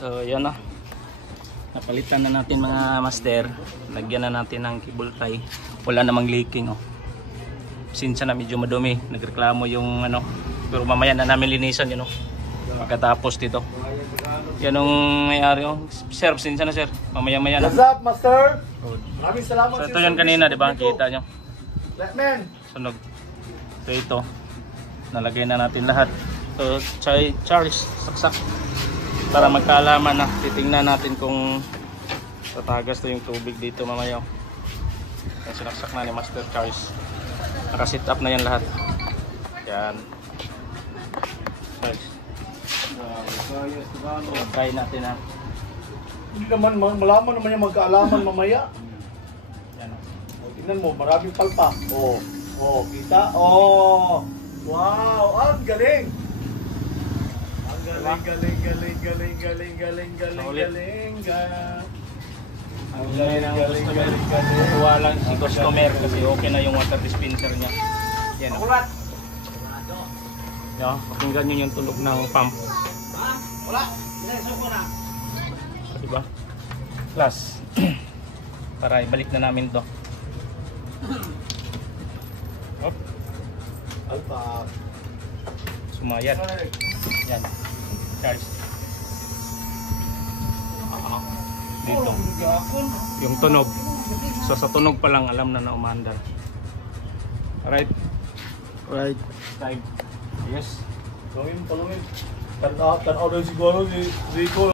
So yan na. Napalitan na natin mga master. Lagyan na natin ng cable tie. Wala namang leaking oh. Sinsa na medyo madumi. Nagreklamo yung ano. Pero mamaya na namin linisan yun oh. Pagkatapos dito. Yan ang may-ari oh. Sir, sinsa na sir. Mamaya-maya na. What's up, master? Maraming salamat. So ito yan kanina, di ba? Kita nyo. Letman. Sunog. So ito. Nalagay na natin lahat. So Charles, saksak. Para magkaalaman na. Titingnan natin kung tatagas to yung tubig dito mamaya. Yan, sinaksak na ni Master Charles. Nakasit up na yan lahat. Yan. Nice. Try natin ha. Hindi naman, malaman naman yung magkaalaman mamaya. Yan. Tingnan mo, maraming palpa. Oh, kita? Oh. Wow, ang galing. Ang galing. Ang galing ng customer. Kuha lang si customer kasi okay na yung water dispenser niya. Yan. Ulat. Yan, pakinggan nyo yung tunog ng pump. Wala. Ilang ko na. Diba? Plus, para ibalik na namin to. Hop. Alpa. Sumayad. Yan. Charge. Dito. Yung tunog. So sa tunog pa lang alam na umaandar. Alright. Right. Time. Yes. Palungin. Tanaw doon siguro si Rico.